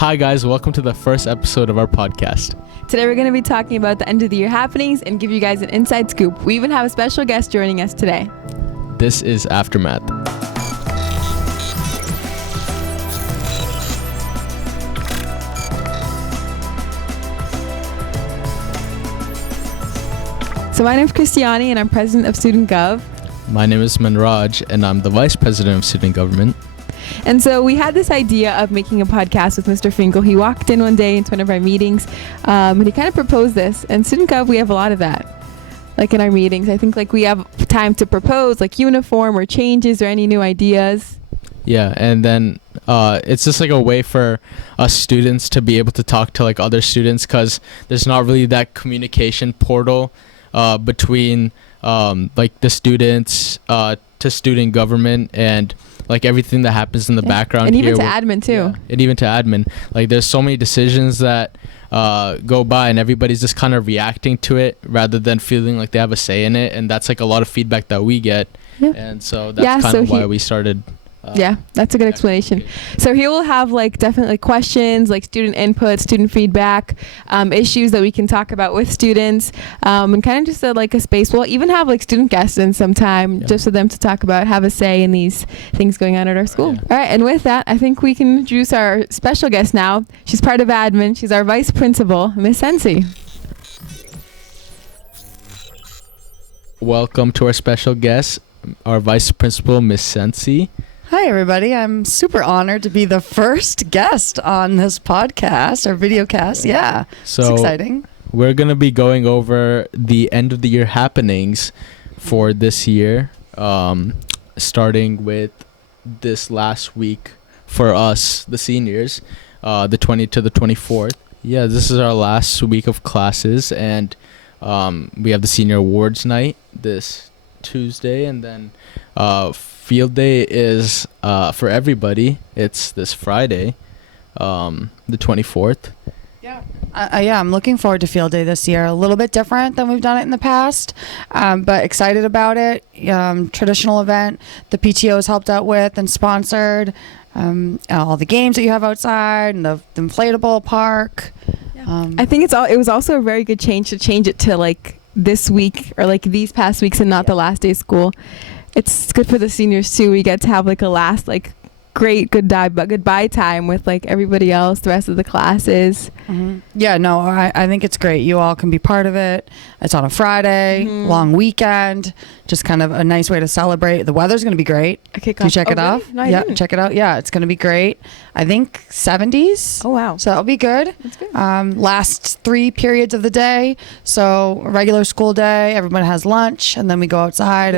Hi guys, welcome to the first episode of our podcast. Today we're going to be talking about the end of the year happenings and give you guys an inside scoop. We even have a special guest joining us today. This is Aftermath. So my name is Christiani and I'm president of Student Gov. My name is Manraj and I'm the vice president of student government. And so we had this idea of making a podcast with Mr. Finkel. He walked in one day into one of our meetings and he kind of proposed this. And Student Gov, we have a lot of that. Like in our meetings, I think like we have time to propose like uniform or changes or any new ideas. Yeah, and then it's just like a way for us students to be able to talk to like other students because there's not really that communication portal between like the students to student government and like everything that happens in the background and here. even to admin too. Yeah, and even to admin. Like there's so many decisions that go by and everybody's just kind of reacting to it rather than feeling like they have a say in it. And that's like a lot of feedback that we get. Yeah. And so that's kind of why we started. Yeah, that's a good explanation. So he will have like definitely questions, like student input, student feedback, issues that we can talk about with students, and kind of just like a space. We'll even have like student guests in sometime just for them to talk about, have a say in these things going on at our school. All right, and with that, I think we can introduce our special guest now. She's part of admin. She's our vice principal, Miss Sensi. Welcome to our special guest, our vice principal, Miss Sensi. Hi, everybody. I'm super honored to be the first guest on this podcast or videocast. Yeah, so it's exciting. We're going to be going over the end of the year happenings for this year, starting with this last week for us, the seniors, the 20th to the 24th. Yeah, this is our last week of classes, and we have the senior awards night this Tuesday, and then field day is for everybody. It's this Friday, the 24th. Yeah. I'm looking forward to field day this year. A little bit different than we've done it in the past, but excited about it. Traditional event the PTO has helped out with and sponsored. All the games that you have outside and the inflatable park. I think it was also a very good change to change it to like this week or like these past weeks and not the last day of school. It's good for the seniors too. We get to have like a last like great goodbye time with like everybody else, the rest of the classes. Mm-hmm. Yeah, no, I think it's great. You all can be part of it. It's on a Friday, long weekend, just kind of a nice way to celebrate. The weather's going to be great. Okay, can you check it off? Really? No, yeah, check it out. Yeah, it's going to be great. I think 70s. Oh, wow. So that'll be good. That's good. Last 3 periods of the day. So a regular school day, everyone has lunch, and then we go outside.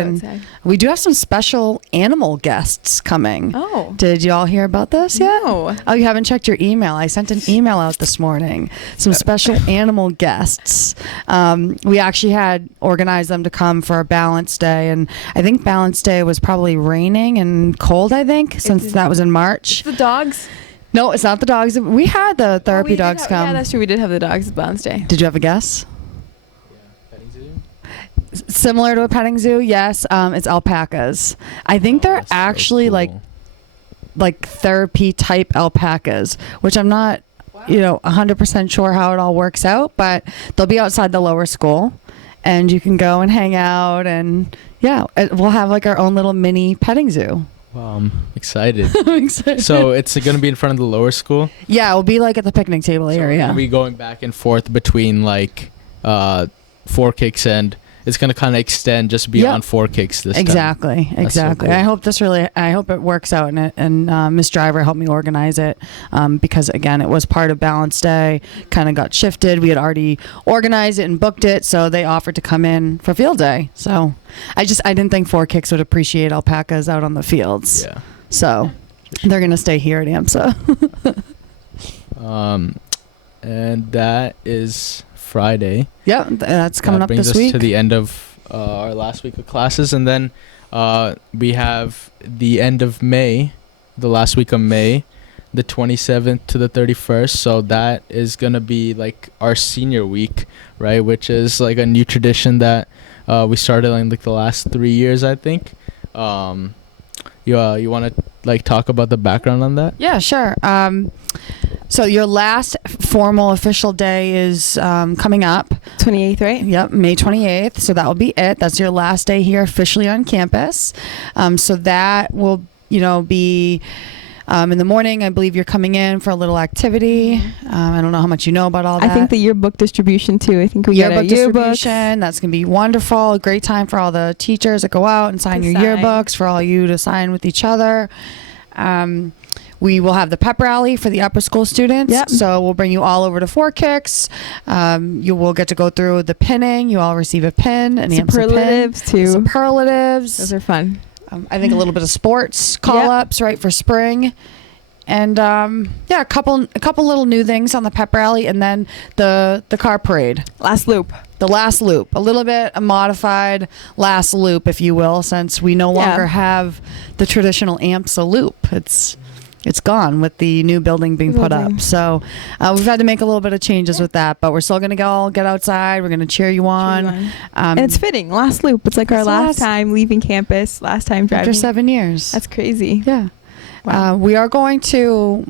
We do have some special animal guests coming. Oh. Did you all hear about this yet? No. Oh, you haven't checked your email. I sent an email out this morning. Some special animal guests. We actually had organized them to come for a Balance Day, and I think Balance Day was probably raining and cold, I think, since that was in March. The dogs? No, it's not the dogs. We had the therapy dogs come. Yeah, that's true. We did have the dogs at Balance Day. Did you have a guess? Petting zoo? Similar to a petting zoo, yes. It's alpacas. I think they're actually so cool. like therapy type alpacas, which I'm not 100% sure how it all works out, but they'll be outside the lower school and you can go and hang out, and we'll have like our own little mini petting zoo. Wow, I'm excited. I'm excited. So it's going to be in front of the lower school? Yeah, it'll be like at the picnic table area. We're going to be going back and forth between like 4 Kicks, and it's going to kind of extend just beyond 4 Kicks this time. Exactly. So cool. I hope it works out, and Miss Driver helped me organize it because again, it was part of Balance Day, kind of got shifted. We had already organized it and booked it, so they offered to come in for field day. So I didn't think 4 Kicks would appreciate alpacas out on the fields. Yeah. So they're going to stay here at AMSA. And that is Friday. Yeah, that's coming up this week. Brings us to the end of our last week of classes, and then we have the end of May, the last week of May, the 27th to the 31st. So that is gonna be like our senior week, right? Which is like a new tradition that we started in like the last 3 years, I think. You want to like talk about the background on that? Yeah, sure. So your last formal official day is coming up. 28th, right? Yep, May 28th. So that will be it. That's your last day here officially on campus. So that will, be in the morning. I believe you're coming in for a little activity. I don't know how much you know about all that. I think the yearbook distribution too. I think we get a distribution. That's going to be wonderful. A great time for all the teachers that go out and sign your yearbooks, for all you to sign with each other. We will have the pep rally for the upper school students. Yep. So we'll bring you all over to Four Kicks. You will get to go through the pinning. You all receive a pin, an superlatives AMSA pin. too. Superlatives. Those are fun. I think a little bit of sports call-ups, right, for spring. And a couple little new things on the pep rally, and then the car parade. Last loop. The last loop. A little bit a modified last loop, if you will, since we no longer have the traditional AMSA loop. It's gone with the new building being put up. So we've had to make a little bit of changes with that, but we're still going to all get outside. We're going to cheer you on. And it's fitting. Last loop. It's like our last time leaving campus, last time driving. After 7 years. That's crazy. Yeah. Wow. We are going to,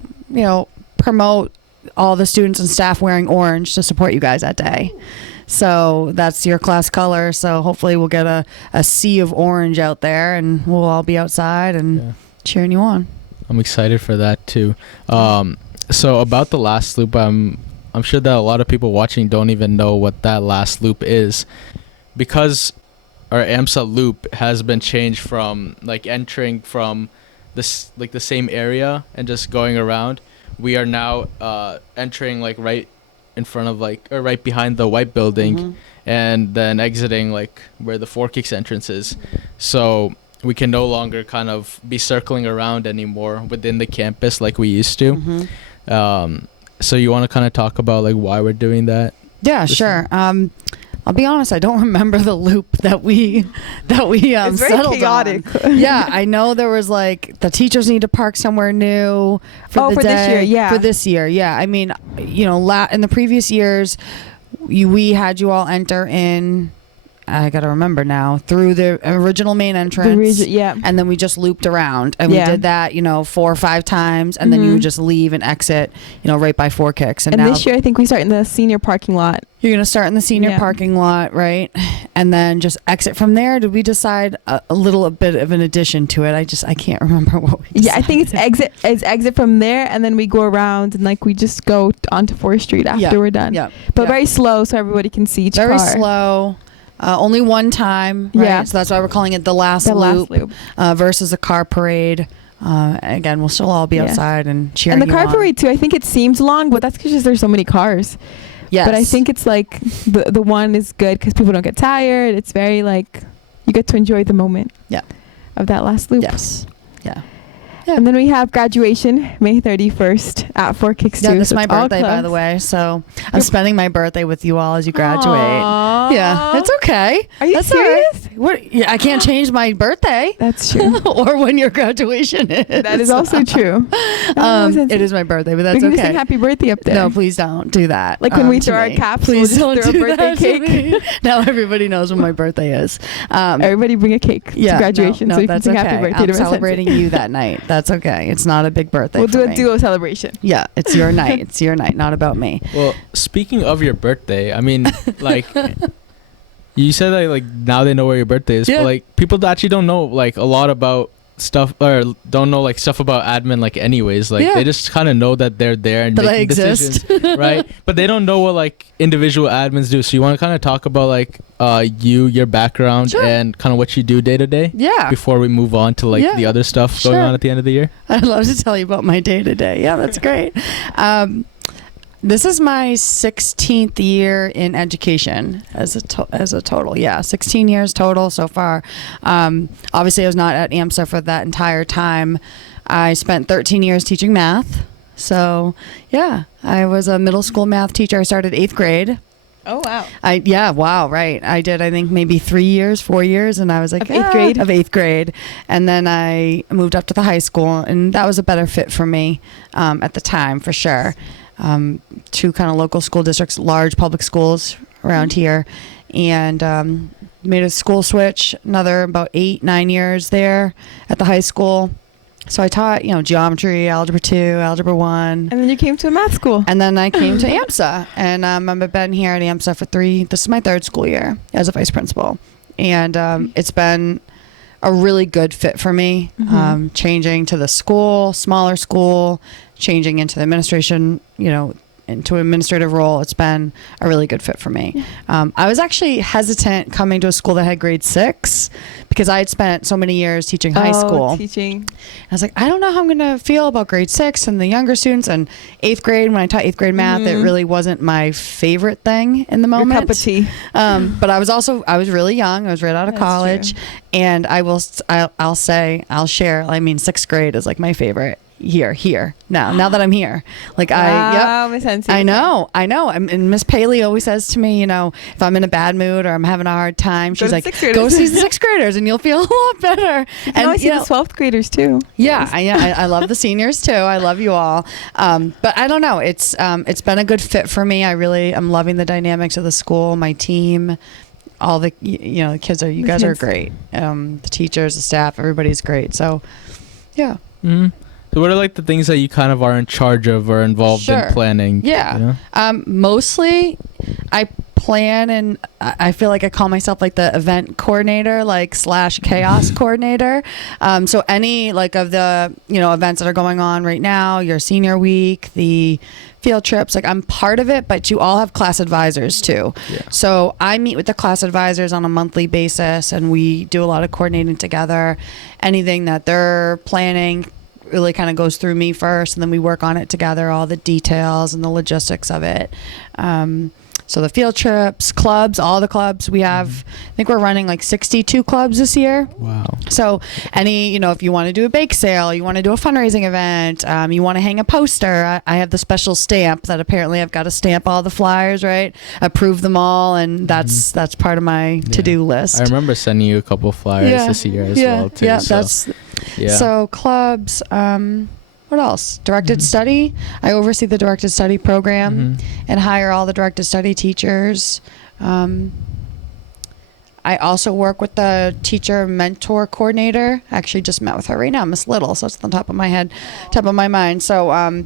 promote all the students and staff wearing orange to support you guys that day. So that's your class color. So hopefully we'll get a sea of orange out there, and we'll all be outside and cheering you on. I'm excited for that too. So about the last loop, I'm sure that a lot of people watching don't even know what that last loop is, because our AMSA loop has been changed from like entering from this like the same area and just going around. We are now entering like right in front of or right behind the white building, and then exiting like where the Four Kicks entrance is. So we can no longer kind of be circling around anymore within the campus like we used to. So you want to kind of talk about like why we're doing that? Yeah, sure. I'll be honest, I don't remember the loop that we it's very settled chaotic. on. Yeah, I know there was like the teachers need to park somewhere new for this year. Yeah, for this year. Yeah, I mean, in the previous years, we had you all enter in. I gotta remember now, through the original main entrance, and then we just looped around, and we did that 4 or 5 times, and then you would just leave and exit right by Four Kicks. And now this year I think we start in the senior parking lot. You're gonna start in the senior parking lot, right? And then just exit from there. Did we decide a little bit of an addition to it? I can't remember what we decided. Yeah, I think it's exit from there, and then we go around and like we just go onto 4th Street after we're done. Yeah, but very slow so everybody can see each car. Very slow. Only one time, right? Yeah. So that's why we're calling it the last loop. Versus a car parade. Again, we'll still all be outside and cheering you on. And the car parade too, I think it seems long, but that's because there's so many cars. Yes. But I think it's like the one is good because people don't get tired. It's very like you get to enjoy the moment. Of that last loop. Yes. Yeah. And then we have graduation May 31st at Four Kicks too. Yeah, this is my birthday, by the way. So I'm spending my birthday with you all as you graduate. Aww. Yeah, it's okay. Are you serious? Right. What? Yeah, I can't change my birthday. That's true. Or when your graduation is. That is also true. It is my birthday, but that's we can okay. sing happy birthday up there. No, please don't do that. Like when we throw our caps, please we'll just don't throw a do birthday that cake. Now everybody knows when my birthday is. Everybody bring a cake to graduation so you can sing happy birthday to I'm celebrating you that night. That's okay. It's not a big birthday. We'll do a me. duo celebration. Yeah, it's your night. It's your night, not about me. Well, speaking of your birthday, I mean, like, you said that like now they know where your birthday is, but like people that actually don't know like a lot about stuff or don't know like stuff about admin like anyways, like they just kind of know that they're there and making decisions, right? But they don't know what like individual admins do. So you want to kind of talk about like your background and kind of what you do day to day before we move on to like the other stuff going on at the end of the year. I'd love to tell you about my day to day. Yeah, that's great. This is my 16th year in education as a total. Yeah, 16 years total so far. Obviously, I was not at AMSA for that entire time. I spent 13 years teaching math. So, yeah, I was a middle school math teacher. I started 8th grade. Oh, wow. Wow, right. I did, I think, maybe 4 years, and I was like, of 8th grade? Of 8th grade. And then I moved up to the high school, and that was a better fit for me at the time, for sure. 2 kind of local school districts, large public schools around here, and made a school switch, another about 8-9 years there at the high school. So I taught, geometry, algebra 2, algebra 1. And then you came to a math school. And then I came to AMSA, and I've been here at AMSA for this is my 3rd school year as a vice principal. And it's been a really good fit for me, changing to the smaller school, changing into the administration, into an administrative role. It's been a really good fit for me. I was actually hesitant coming to a school that had grade 6 because I had spent so many years teaching high school. Teaching. I was like, I don't know how I'm going to feel about grade 6 and the younger students. And 8th grade, when I taught 8th grade math, it really wasn't my favorite thing in the moment. Your cup of tea. But I was really young. I was right out of college. True. And I'll share, 6th grade is like my favorite here now that I'm here. Like Miss Hensi. I know. And Miss Paley always says to me, if I'm in a bad mood or I'm having a hard time, she's like, go see the 6th graders and you'll feel a lot better. You can always see the 12th graders too. Yeah, I love the seniors too. I love you all. But I don't know. It's been a good fit for me. I'm loving the dynamics of the school, my team, all the the kids you guys are great. The teachers, the staff, everybody's great. So, yeah. Mm-hmm. So what are like the things that you kind of are in charge of or involved in planning? Yeah. Mostly I plan, and I feel like I call myself like the event coordinator, / chaos coordinator. So any like of the, events that are going on right now, your senior week, the field trips, like I'm part of it, but you all have class advisors too. Yeah. So I meet with the class advisors on a monthly basis and we do a lot of coordinating together. Anything that they're planning really kind of goes through me first, and then we work on it together, all the details and the logistics of it. So the field trips, clubs, all the clubs we have, I think we're running like 62 clubs this year. Wow. So any, if you want to do a bake sale, you want to do a fundraising event, you want to hang a poster, I have the special stamp that apparently I've got to stamp all the flyers, right? Approve them all, and that's part of my to-do list. I remember sending you a couple of flyers this year as well too. Yeah, so, so clubs, what else? Directed study. I oversee the directed study program and hire all the directed study teachers. I also work with the teacher mentor coordinator. I actually just met with her right now, Miss Little. So it's on top of my mind. So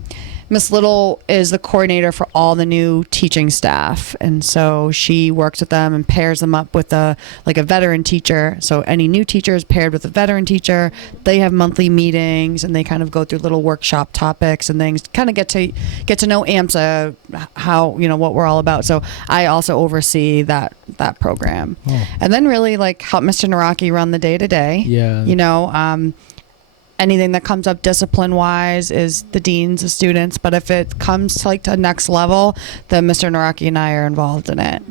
Miss Little is the coordinator for all the new teaching staff, and so she works with them and pairs them up with a veteran teacher. So any new teacher is paired with a veteran teacher. They have monthly meetings and they kind of go through little workshop topics and things. Kind of get to know AMSA, how what we're all about. So I also oversee that program, and then really help Mr. Naraki run the day to day. Yeah. Anything that comes up discipline-wise is the deans, the students. But if it comes to the next level, then Mr. Naraki and I are involved in it.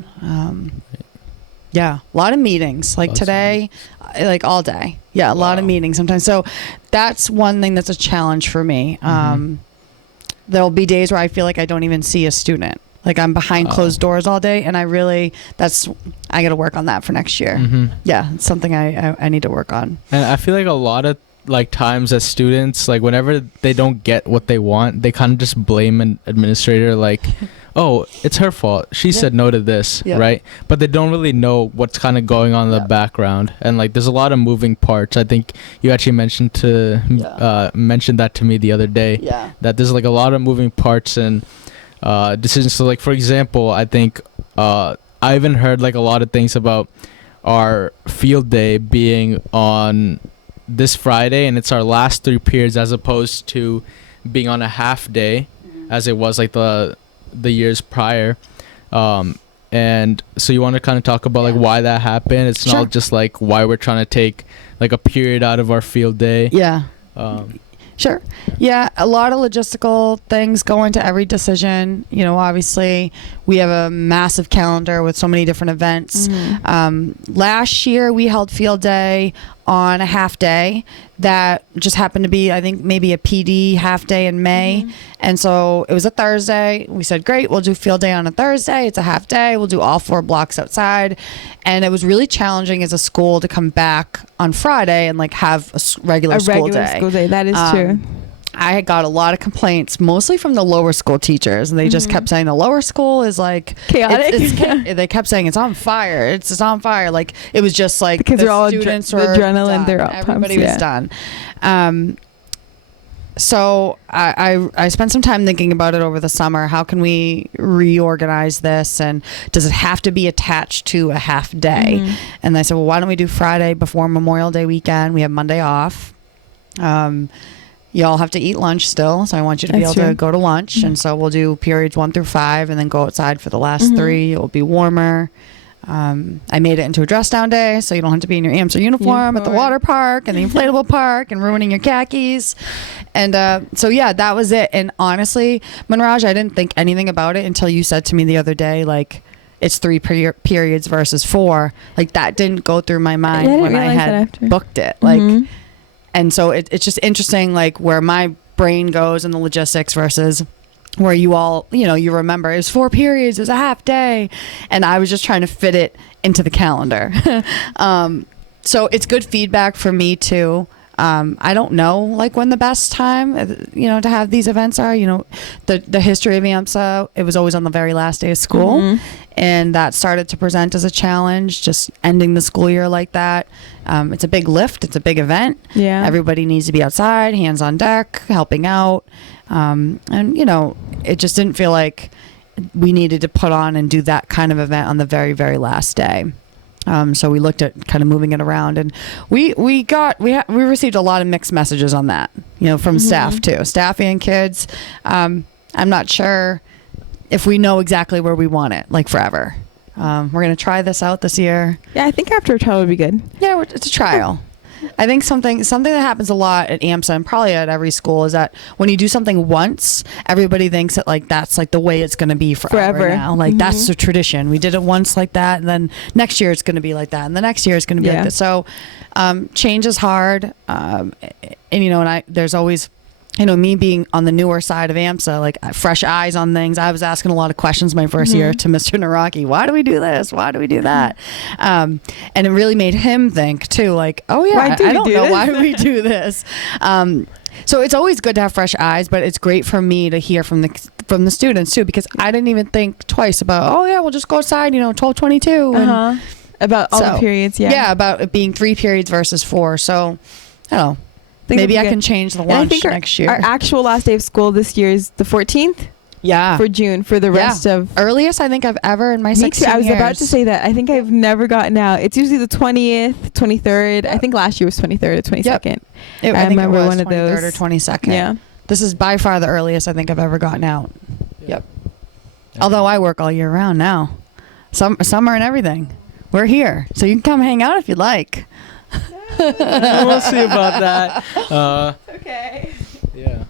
Yeah, a lot of meetings. Like today, all day. Yeah, a lot of meetings sometimes. So that's one thing that's a challenge for me. There'll be days where I feel like I don't even see a student. Like I'm behind closed doors all day, and I got to work on that for next year. Yeah, it's something I need to work on. And I feel like a lot of times as students, whenever they don't get what they want, they kind of just blame an administrator, oh, it's her fault, she said no to this, right? But they don't really know what's kind of going on in the background, and there's a lot of moving parts. I think you actually mentioned that to me the other day, that there's a lot of moving parts and decisions. So for example, I think I even heard a lot of things about our field day being on this Friday, and it's our last 3 periods as opposed to being on a half day as it was the years prior. And so you want to kind of talk about why that happened? It's not just why we're trying to take a period out of our field day. Sure. Yeah, a lot of logistical things go into every decision. Obviously, we have a massive calendar with so many different events. Last year, we held field day on a half day that just happened to be, I think, maybe a PD half day in May. And so it was a Thursday. We said, great, we'll do field day on a Thursday. It's a half day. We'll do all 4 blocks outside. And it was really challenging as a school to come back on Friday and have a regular school day. That is true. I got a lot of complaints, mostly from the lower school teachers, and they just kept saying the lower school is chaotic. They kept saying it's on fire. It's on fire. It was just because they're all students adrenaline. Done. They're all everybody pumped, was done. So I spent some time thinking about it over the summer. How can we reorganize this, and does it have to be attached to a half day? Mhm. And I said, well, why don't we do Friday before Memorial Day weekend? We have Monday off. Y'all have to eat lunch still, so I want you to be able That's to true. go to lunch. Mhm. And so we'll do periods 1 through 5 and then go outside for the last Mhm. 3. It will be warmer. I made it into a dress down day, so you don't have to be in your AMSA uniform at the water park and the inflatable park and ruining your khakis. And so, yeah, that was it. And honestly, Manraj, I didn't think anything about it until you said to me the other day, like, it's 3 periods versus 4. Like, that didn't go through my mind Yeah, I didn't when I realize that had after. booked it. Like, Mhm. and so it's just interesting, like, where my brain goes in the logistics versus where you all, you remember it was 4 periods, it was a half day. And I was just trying to fit it into the calendar. So it's good feedback for me too. I don't know, like, when the best time, to have these events are. The history of AMSA, it was always on the very last day of school. Mhm. And that started to present as a challenge, just ending the school year like that. It's a big lift. It's a big event. Yeah. Everybody needs to be outside, hands on deck, helping out. And, it just didn't feel like we needed to put on and do that kind of event on the very, very last day. So we looked at kind of moving it around, and we received a lot of mixed messages on that, from staff too, staff and kids. I'm not sure if we know exactly where we want it, like, forever. We're going to try this out this year. Yeah, I think after a trial would be good. Yeah, it's a trial. I think something that happens a lot at AMSA and probably at every school is that when you do something once, everybody thinks that, like, that's like the way it's going to be forever now. Like, that's the tradition. We did it once like that, and then next year it's going to be like that, and the next year it's going to be like this. So change is hard. And there's always, me being on the newer side of AMSA, like, fresh eyes on things. I was asking a lot of questions my first year to Mr. Naraki. Why do we do this? Why do we do that? And it really made him think too, like, oh yeah, I don't know why we do this. So it's always good to have fresh eyes, but it's great for me to hear from the students too, because I didn't even think twice about, oh yeah, we'll just go outside, 12:22. And about all the periods. Yeah. About it being 3 periods versus 4. So I don't know. Maybe I can change the lunch next year. Our actual last day of school this year is the 14th. Yeah. For June, for the rest of... Earliest I think I've ever in my 16 years. I was about to say that. I think I've never gotten out. It's usually the 20th, 23rd. Yep. I think last year was 23rd or 22nd. Yep. I think remember it was one of 23rd those. or 22nd. Yeah. This is by far the earliest I think I've ever gotten out. Yeah. Yep. Although I work all year round now. Summer and everything. We're here. So you can come hang out if you'd like. We'll see about that. Okay. Yeah.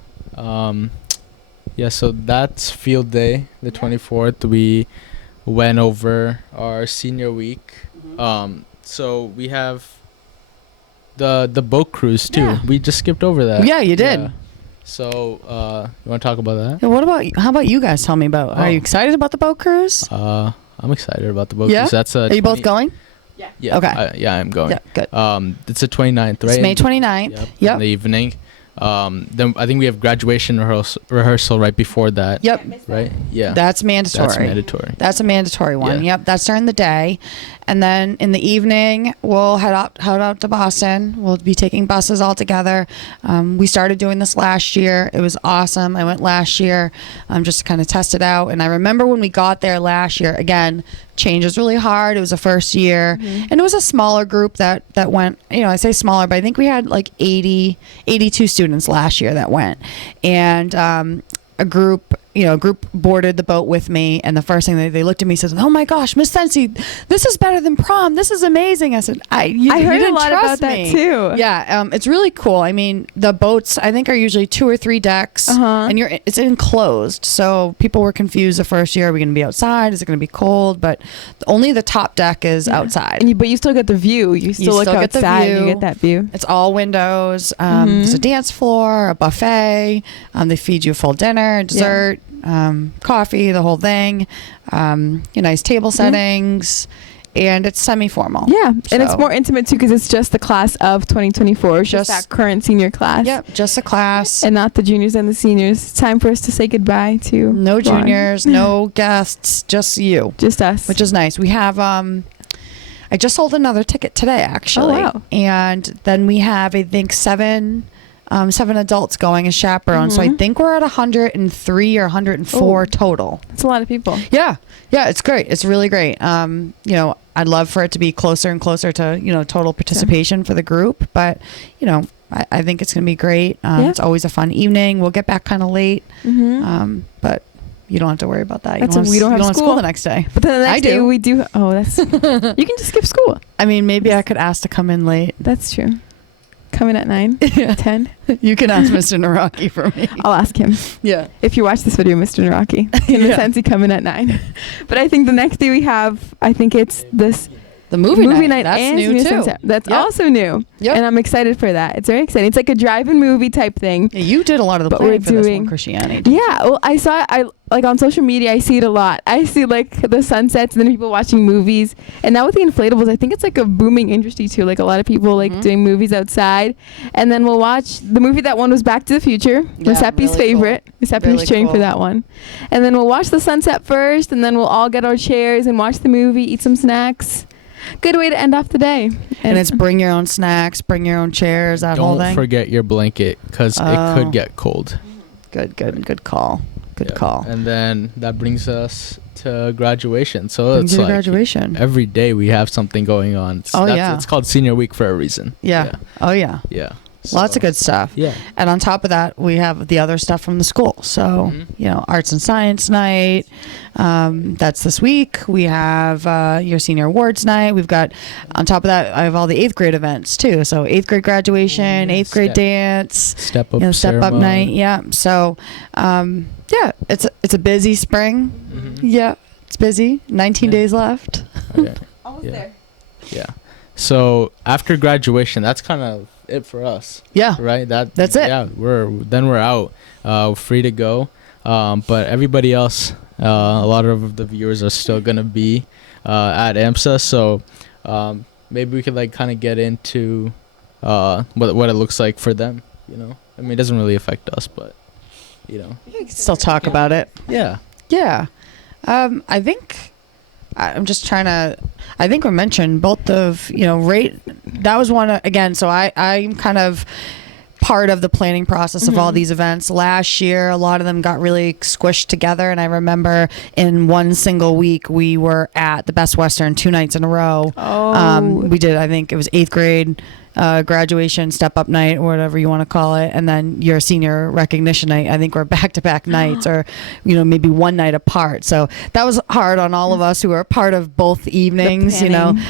Yeah, so that's field day, the 24th. We went over our senior week. So we have the boat cruise too. Yeah. We just skipped over that. Yeah, you did. Yeah. So you want to talk about that? Yeah, how about you guys tell me about, are you excited about the boat cruise? I'm excited about the boat Yeah? cruise. That's Are you both going? Yeah. Okay. I'm going. Yeah, good. It's the 29th, right? It's May 29th. Yep. In the evening. Then I think we have graduation rehearsal right before that. Yep. Right? Yeah. That's mandatory. That's mandatory. That's a mandatory one. Yeah. Yep. That's during the day. And then in the evening, we'll head out to Boston. We'll be taking buses all together. We started doing this last year. It was awesome. I went last year just to kind of test it out. And I remember when we got there last year, again, change was really hard. It was the first year. And it was a smaller group that went, I say smaller, but I think we had like 82 students last year that went. And a group boarded the boat with me, and the first thing they looked at me and said, "Oh my gosh, Miss Sensi, this is better than prom. This is amazing." I said, I heard didn't a lot trust about me. that too. Yeah, it's really cool. I mean, the boats I think are usually 2 or 3 decks, and it's enclosed. So people were confused the first year. Are we going to be outside? Is it going to be cold? But only the top deck is outside. But you still get the view. You still look get the outside. And view. you get that view. It's all windows. There's a dance floor, a buffet. They feed you a full dinner, dessert. Coffee, the whole thing, nice table settings, and it's semi-formal. Yeah, and it's more intimate too because it's just the class of 2024, just that current senior class. Yep, just a class. And not the juniors and the seniors. It's time for us to say goodbye to no juniors, no guests, just you. Just us. Which is nice. We have, I just sold another ticket today, actually. Oh, wow. And then we have, I think, 7 7 adults going as chaperones. So I Mhm. think we're at 103 or 104 Oh. total. That's a lot of people. Yeah. Yeah, it's great. It's really great. I'd love for it to be closer and closer to, total participation for the group. But, I think it's going to be great. Yeah. It's always a fun evening. We'll get back kind of late. Mm-hmm. But you don't have to worry about that. That's you we don't have have school the next day. But then the I next day do. we do. Oh, that's. You can just skip school. I mean, maybe I could ask to come in late. That's true. Come in at 9, Yeah. 10. You can ask Mr. Naraki for me. I'll ask him. Yeah. If you watch this video, Mr. Naraki, in the Yeah. sense you come in at 9. But I think the next day we have, I think it's this The movie night. That's and new New too. Sunset. That's Yep. also new. Yep. And I'm excited for that. It's very exciting. It's like a drive-in movie type thing. Yeah, you did a lot of the But planning we're for this doing- one, Christiane. Yeah, well, I like on social media, I see it a lot. I see like the sunsets and then people watching movies. And now with the inflatables, I think it's like a booming industry too. Like a lot of people like Mhm. doing movies outside. And then we'll watch the movie that one was Back to the Future. Yeah, Maseppi's really favorite. Maseppi Really was cheering for cool. that one. And then we'll watch the sunset first, and then we'll all get our chairs and watch the movie, eat some snacks. Good way to end off the day. And it's bring your own snacks, bring your own chairs, that whole Don't thing. forget your blanket because it Oh. could get cold. Good call. Good Yeah. call. And then that brings us to graduation. So Brings it's you to like graduation. every day we have something going on. Yeah. It's called senior week for a reason. Yeah. Oh yeah. Yeah. Lots So- of good stuff. Yeah. And on top of that, we have the other stuff from the school. So, Mhm. arts and science night. That's this week. We have your senior awards night. We've got, on top of that, I have all the 8th grade events too. So 8th grade graduation, 8th grade dance, Step up. step up ceremony. night. Yeah. So, it's a busy spring. Mhm. Yeah. It's busy. 19 Yeah. days left. Okay. almost Yeah. there. Yeah. So after graduation, that's kind of it for us, Yeah. right? That's it. Yeah, we're out, free to go. But everybody else, a lot of the viewers are still gonna be at AMSA. So maybe we could like kind of get into what it looks like for them. I mean, it doesn't really affect us, but We can still talk about it. yeah. Yeah. I think I'm just trying to, I think we mentioned both of, rate, that was one, again, so I'm kind of part of the planning process of all Mhm. these events. Last year, a lot of them got really squished together. And I remember in one single week, we were at the Best Western 2 nights in a row. Oh. We did, I think it was 8th grade graduation, step up night, or whatever you want to call it. And then your senior recognition night. I think we're back to back nights or, maybe one night apart. So that was hard on all of us who were part of both evenings, planning.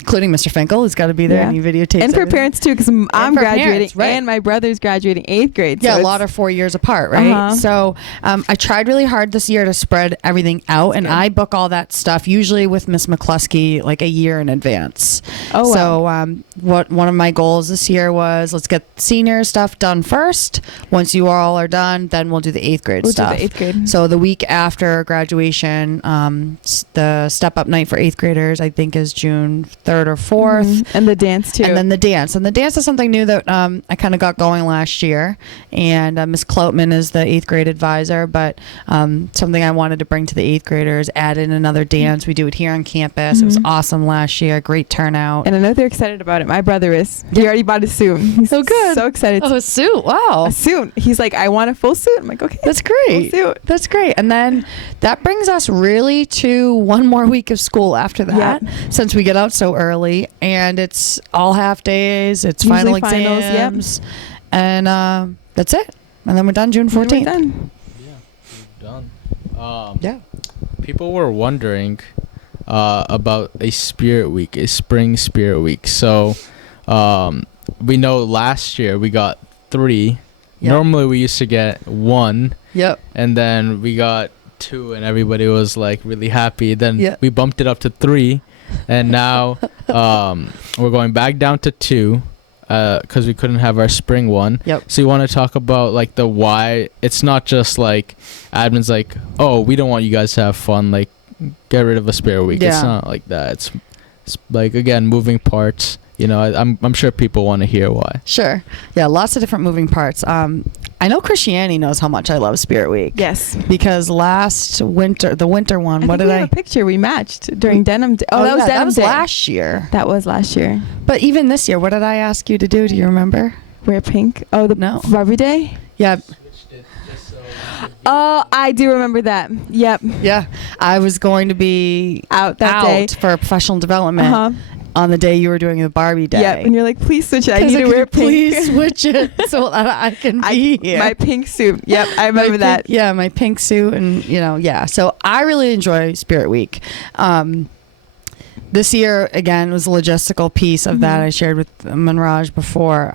including Mr. Finkel, who's got to be there Yeah. and he videotapes And for everything. parents too, because I'm for graduating parents, right. and my brother's graduating 8th grade. So Yeah, a it's- lot are 4 years apart, right? Uh-huh. So I tried really hard this year to spread everything out, and good. I book all that stuff usually with Miss McCluskey like a year in advance. Oh, wow. So what one of my goals this year was, let's get senior stuff done first. Once you all are done, then we'll do the 8th grade We'll do stuff. the 8th grade. So the week after graduation, the step up night for 8th graders, I think, is June 3rd or 4th. Mhm. And the dance too. And then the dance. And the dance is something new that I kind of got going last year. And Miss Cloutman is the 8th grade advisor. But something I wanted to bring to the 8th graders, add in another dance. We do it here on campus. It was Mhm. awesome last year. Great turnout. And I know they're excited about it. My brother is. He already bought a suit. He's Oh, good. So excited. a suit. Wow. A suit. He's like, I want a full suit. I'm like, okay. That's Full great. suit. That's great. And then that brings us really to one more week of school after that, since we get out so early. And it's all half days. It's final Usually finals, yep. exams. And that's it. And then we're done June And we're 14th. done. Yeah, we're done. Yeah. People were wondering about a spirit week, a spring spirit week. So we know last year we got 3. Yep. Normally we used to get 1, Yep. and then we got 2, and everybody was like really happy. Then Yeah. we bumped it up to 3, and now we're going back down to 2 because we couldn't have our spring one. Yep. So you want to talk about like the why? It's not just like admin's like, oh, we don't want you guys to have fun. Like, get rid of a spirit week. It's Yeah. not like that. It's like, again, moving parts. I'm sure people want to hear why. Sure. Yeah, lots of different moving parts. I know Christiane knows how much I love Spirit Week. Yes. Because last winter, the winter one, I what think did we have a picture we matched during Denim Day. Oh, that was yeah, Denim that was Day. last year. That was last year. But even this year, what did I ask you to do? Do you remember? Wear pink. Oh, the No. Barbie Day? Yeah. Oh, I do remember that. Yep. Yeah. I was going to be Out that out day. for professional development Uh-huh. on the day you were doing the Barbie Day. Yep. And you're like, please switch it. I 'Cause need to could wear you pink. Please switch it so that I can be here. My pink suit. Yep. I My remember pink- that. Yeah, my pink suit, and yeah. So I really enjoy Spirit Week. This year again was a logistical piece of that Mhm. I shared with Manraj before.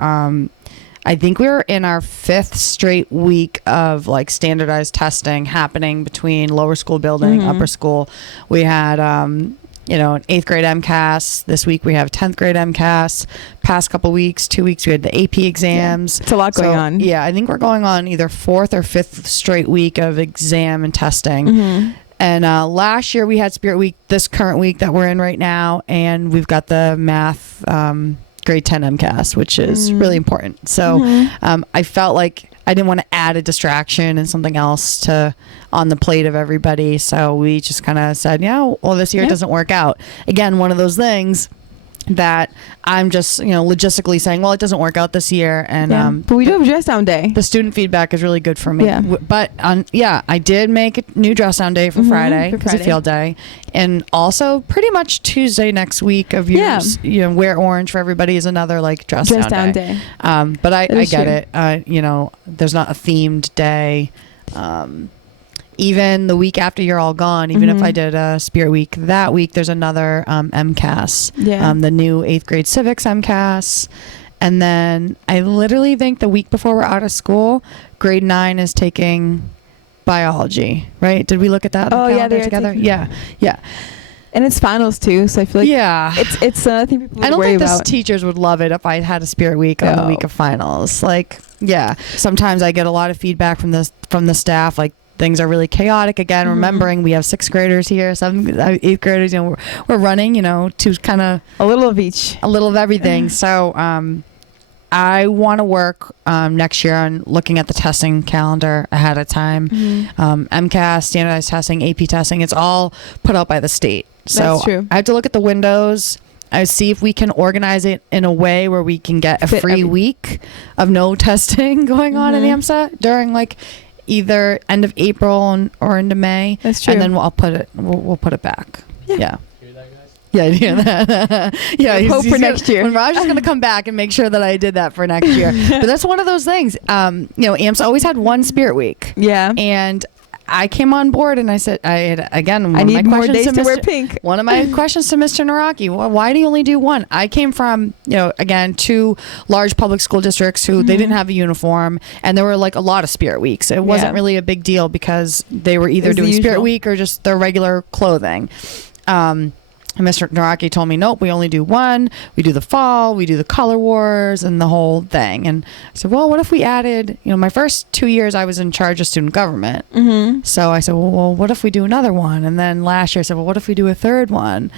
I think we were in our 5th straight week of like standardized testing happening between lower school building, Mhm. upper school. We had an 8th grade MCAS. This week we have 10th grade MCAS. Past couple weeks, 2 weeks, we had the AP exams. It's a lot going on. Yeah, I think we're going on either 4th or 5th straight week of exam and testing. Mm-hmm. And last year we had Spirit Week, this current week that we're in right now, and we've got the math grade 10 MCAS, which is really important. So Mhm. I felt like I didn't want to add a distraction and something else on the plate of everybody. So we just kind of said, well, this year it Yeah. doesn't work out. Again, one of those things that I'm just, logistically saying, well, it doesn't work out this year. And Yeah. But we do have dress down day. the student feedback is really good for me. Yeah. But I did make a new dress down day for Mhm, Friday for because of Friday. field day, and also pretty much Tuesday next week of yours. Wear orange for everybody is another like dress down day. But I That is get true. it. There's not a themed day. Even the week after you're all gone, even if Mhm. I did a Spirit Week that week, there's another MCAS. Yeah. The new 8th grade civics MCAS. And then I literally think the week before we're out of school, grade 9 is taking biology, right? Did we look at that? on the Oh, yeah, calendar they are together. taking- Yeah. And it's finals too, so I feel like Yeah. it's another thing people I don't worry think the about. teachers would love it if I had a Spirit Week on the No. week of finals. Like, yeah. Sometimes I get a lot of feedback from the staff, like things are really chaotic. Again, Mhm. remembering we have 6th graders here, 7th, 8th graders. We're running, to kind of A little of each. a little of everything. So I want to work next year on looking at the testing calendar ahead of time. Mhm. MCAS, standardized testing, AP testing, it's all put out by the state. So That's true. I have to look at the windows. I see if we can organize it in a way where we can get a Fit free every- week of no testing going on in Mhm. AMSA during like either end of April or into May. That's true. And then we'll put it back. Yeah. Yeah. Yeah, I hear that. Yeah, Hope for next year. When Raj is going to come back and make sure that I did that for next year. But that's one of those things. AMSA always had one Spirit Week, Yeah. and I came on board and I said, one I of my need more questions days to wear Mr. pink. One of my questions to Mr. Naraki, why do you only do one? I came from, again, 2 large public school districts who they didn't have a uniform, and there were like a lot of Spirit Weeks. It wasn't Yeah. really a big deal because they were either was the doing Spirit usual. Week or just their regular clothing. And Mr. Naraki told me, nope, we only do one. We do the fall, we do the color wars and the whole thing. And I said, well, what if we added, my first 2 years I was in charge of student government. Mm-hmm. So I said, well, what if we do another one? And then last year I said, well, what if we do a third one?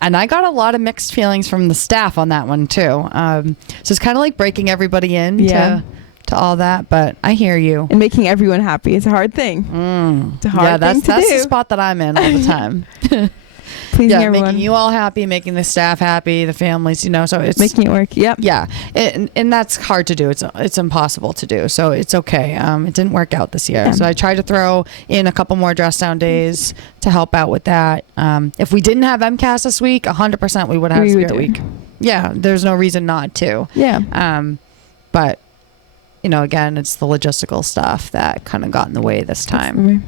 And I got a lot of mixed feelings from the staff on that one too. So it's kind of like breaking everybody in Yeah. to all that, but I hear you. And making everyone happy is a hard thing. It's a hard that's thing to that's do. the spot that I'm in all the time. Pleasing Yeah, everyone. making you all happy, making the staff happy, the families, so it's Making it work. Yep. yeah, and that's hard to do. It's impossible to do. So it's okay. It didn't work out this year. Yeah. So I tried to throw in a couple more dress down days to help out with that. If we didn't have MCAS this week, 100% we would have We would Spirit do. Week. Yeah, there's no reason not to. Yeah. But again, it's the logistical stuff that kind of got in the way this time.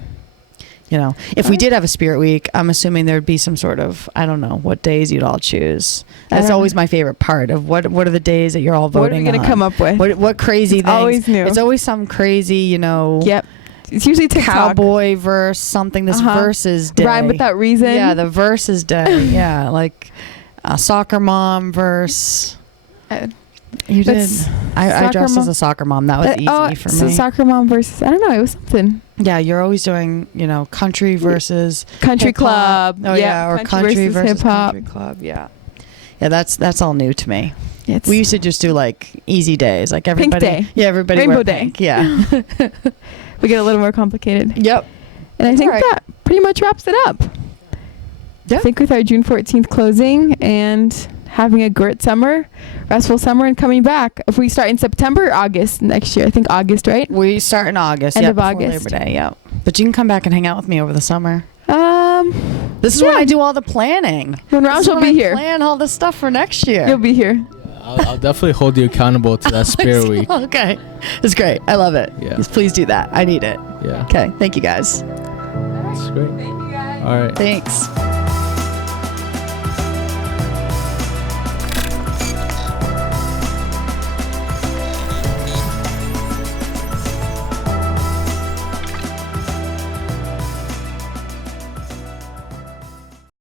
If we did have a Spirit Week, I'm assuming there'd be some sort of, I don't know, what days you'd all choose. I That's don't always my favorite part of what are the days that you're all What are voting we going on? to come up with? What crazy It's things? always new. It's always some crazy, Yep. It's usually TikTok. cowboy verse something. This versus day. Rhyme without reason. Yeah, the versus day. Yeah, like a soccer mom verse. Uh, You did. that's I soccer dressed mom. as a soccer mom. That was easy for so me. soccer mom versus, I don't know, it was something. Yeah, you're always doing, country versus Country hip-hop. club. Oh yeah, or country versus hip hop. country club. Yeah. Yeah, that's all new to me. It's We used to just do like easy days, like everybody. day. Yeah, everybody Rainbow wear day. pink. Yeah. we get a little more complicated. Yep. And I think All right. that pretty much wraps it up. Yeah. I think with our June 14th closing and having a great summer, restful summer, and coming back. If we start in September or August next year, I think August, right? We start in August. End yeah, of before August. Labor Day. Yeah. But you can come back and hang out with me over the summer. This is Yeah. when I do all the planning. When This Raj is will when be I here. Plan all the stuff for next year. You'll be here. I'll definitely hold you accountable to that Spirit Week. Okay. It's great. I love it. Yeah. Please do that. I need it. Yeah, Okay. Thank you guys. that's great. All right. Thanks.